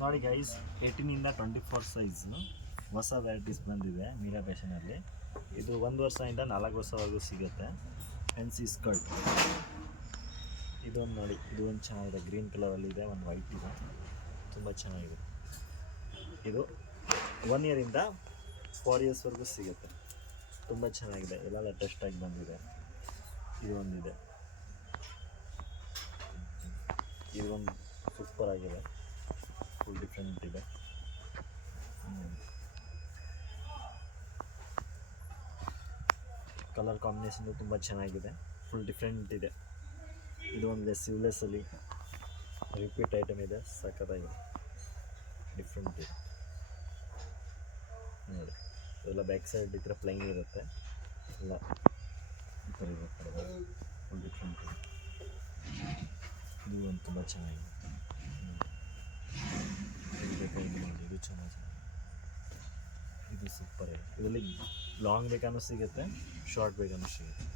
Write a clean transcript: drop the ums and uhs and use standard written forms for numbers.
ನೋಡಿ guys 18-24 size ಹೊಸ varieties ಬಂದಿದೆ ಮೀರಾ ಫ್ಯಾಷನಲ್ಲಿ. ಇದು 1 ವರ್ಷದಿಂದ 4 ವರ್ಷವರೆಗೂ ಸಿಗುತ್ತೆ. ಫ್ಯಾನ್ಸಿ ಸ್ಕರ್ಟ್ ಇದೊಂದು ನೋಡಿ, ಇದು ಒಂದು ಚೆನ್ನಾಗಿದೆ, ಗ್ರೀನ್ ಕಲರಲ್ಲಿ ಇದೆ, ಒಂದು ವೈಟ್ ಇದೆ, ತುಂಬ ಚೆನ್ನಾಗಿದೆ. ಇದು 1 ಇಯರಿಂದ 4 ಇಯರ್ಸ್ವರೆಗೂ ಸಿಗುತ್ತೆ, ತುಂಬ ಚೆನ್ನಾಗಿದೆ, ಎಲ್ಲ ಲೇಟೆಸ್ಟಾಗಿ ಬಂದಿದೆ. ಇದು ಒಂದಿದೆ, ಇದು ಒಂದು ಸೂಪರ್ ಆಗಿದೆ, ಫುಲ್ ಡಿಫ್ರೆಂಟ್ ಇದೆ. ಕಲರ್ ಕಾಂಬಿನೇಷನ್ ತುಂಬ ಚೆನ್ನಾಗಿದೆ, ಫುಲ್ ಡಿಫ್ರೆಂಟ್ ಇದೆ. ಇದು ಒಂದು ಸಿವ್ಲೆಸ್ಸಲ್ಲಿ ರಿಪೀಟ್ ಐಟಮ್ ಇದೆ, ಸಖತ್ತಾಗಿದೆ, ಡಿಫ್ರೆಂಟ್ ಇದೆ ನೋಡಿ. ಎಲ್ಲ ಬ್ಯಾಕ್ ಸೈಡ್ ಈ ಥರ ಪ್ಲೈನ್ ಇರುತ್ತೆ, ಎಲ್ಲ ಈ ಥರ ಇರುತ್ತೆ, ಫುಲ್ ಡಿಫ್ರೆಂಟ್ ಇದೆ. ಇದು ಒಂದು ತುಂಬ ಚೆನ್ನಾಗಿದೆ, ಇದು ಚೆನ್ನಾಗಿದೆ, ಇದು ಸೂಪರ್ ಇದೆ. ಇದರಲ್ಲಿ ಲಾಂಗ್ ಬೇಕಾದ್ರೂ ಸಿಗುತ್ತೆ, ಶಾರ್ಟ್ ಬೇಕಾದ್ರೂ ಸಿಗುತ್ತೆ.